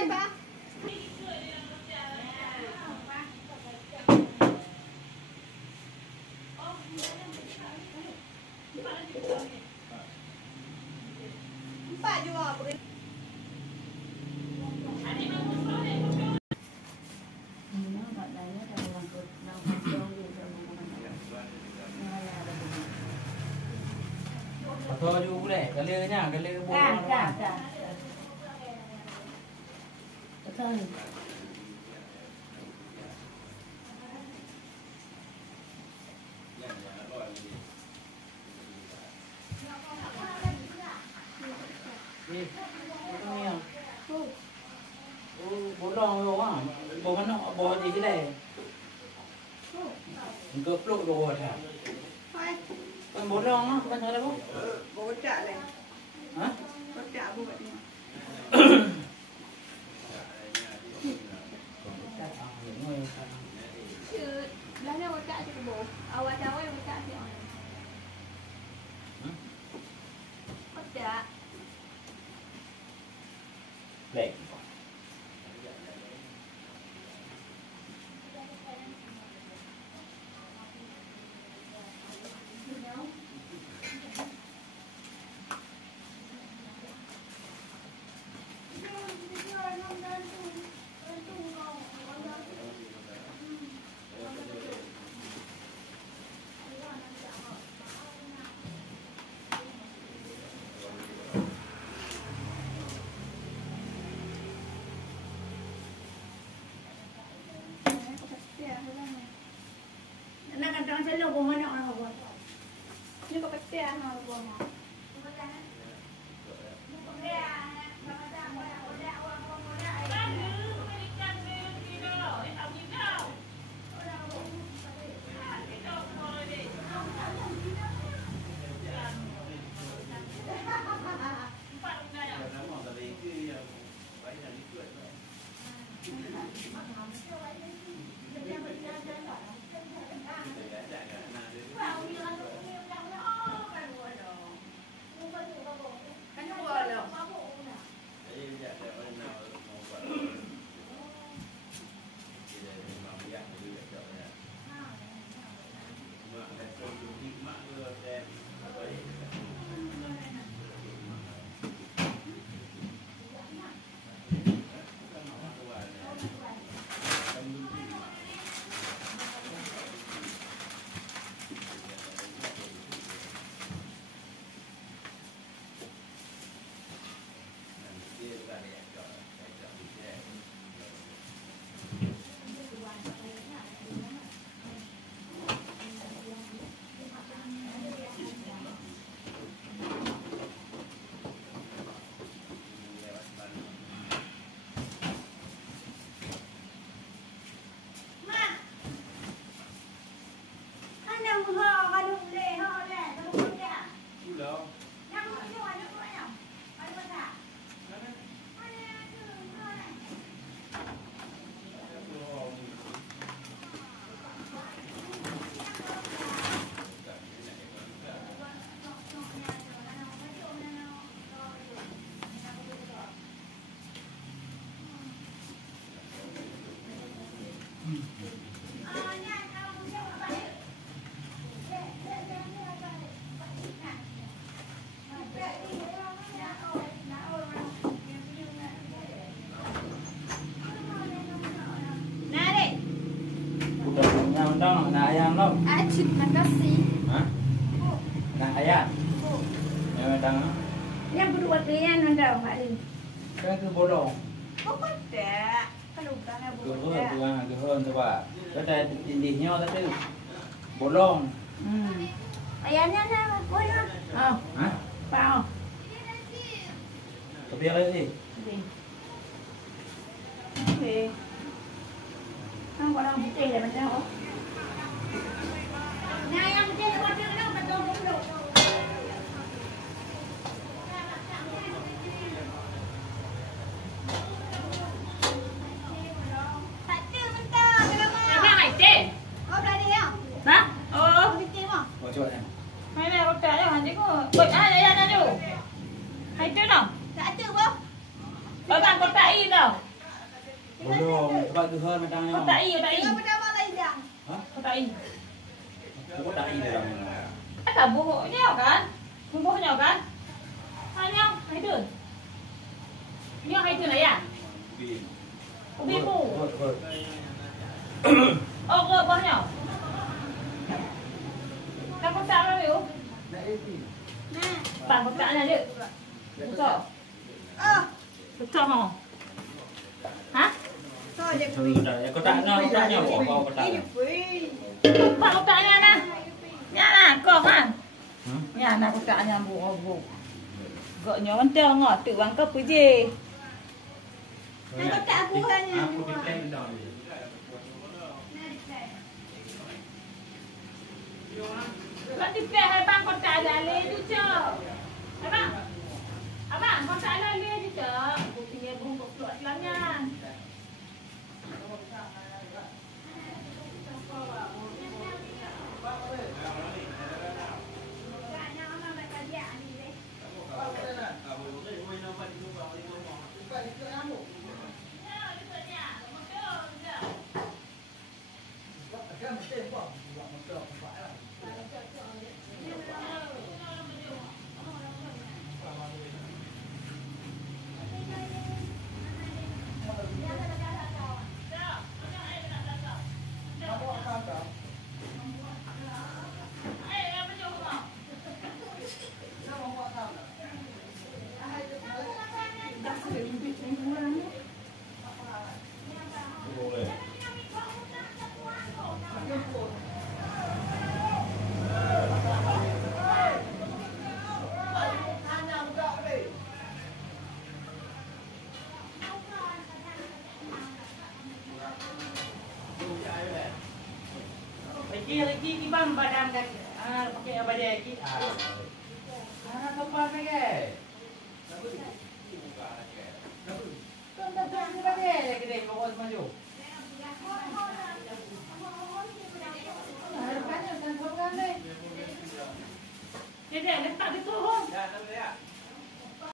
lên. Pak juga. Thôi chú để cái lê nha, cái lê bố Dạ. Thôi. Đi, bố nghe bố lo rồi quá, bố nó bố gì cái này, cướp lộ đồ hả? Còn bố lo á, con thấy đâu bố? Bố trả này. Hả? Bố trả bố vậy. Chứ lá đâu bố trả cho bố. Ở cháu ấy bố trả thì bố trả. Để. Nak kantong selalu bố mana orang bố. Ni kau pasti orang bố mah. Dong, nak ayam lo? Acik nak kasih. Hah? Nak ayam? Yang datang? Yang berdua kalian mandau hari. Kan tu bodoh. Kau tak. Kalau bukannya bodoh. Gehon tu pak. Kita indihnya tadi bolong. Ayamnya mana? Bolong. Oh. Hah? Pau. Kebiar lagi. Okey. Ang walang putih dah macam apa? Nah, yang putih dah macam mana? Betul betul. Satu bentar, kenapa? Apa mai teh? Oh, dah dia. Hah? Oh, Putih mah. Oh coba ya. mai mai hotel dah nanti ko. Koi ada tu. Hai tu dah. Satu bah. Bang kotak ini dah. Sebab tu hal macam ni. Kau tak i, kau tak i. Tengok pertama lagi dah. Ha? Kau tak i. Aku tak ini dalam. Tak bohongnya kan? Bohongnya kan? Hanya itu. Ni hai tu lah ya. Ubi bu. Oh, ke bohongnya. Tak kau tak lah you. Nah. Bang kau tak lah dia. Betul. Ah, Betul mau. Hah? so je Sudah dah. Aku tak nak tanya kau kata. Ini pui. Bang kau tak lah nah. Ya lah, kau kan. Hmm? Ya nak kau tak nyambung bu. Gak nyawan tengok tu bang kau puji. Nak tak aku hanya. Aku di plan dah. Kau tipe hai bang kau tak ada le tu je. Abang. Abang kau tak ada le tu je. Aku punya bungkuk keluar selangnya. Boleh. Lagi bang badan kan. Ah pakai apa dia lagi? Ah, kau pakai ke?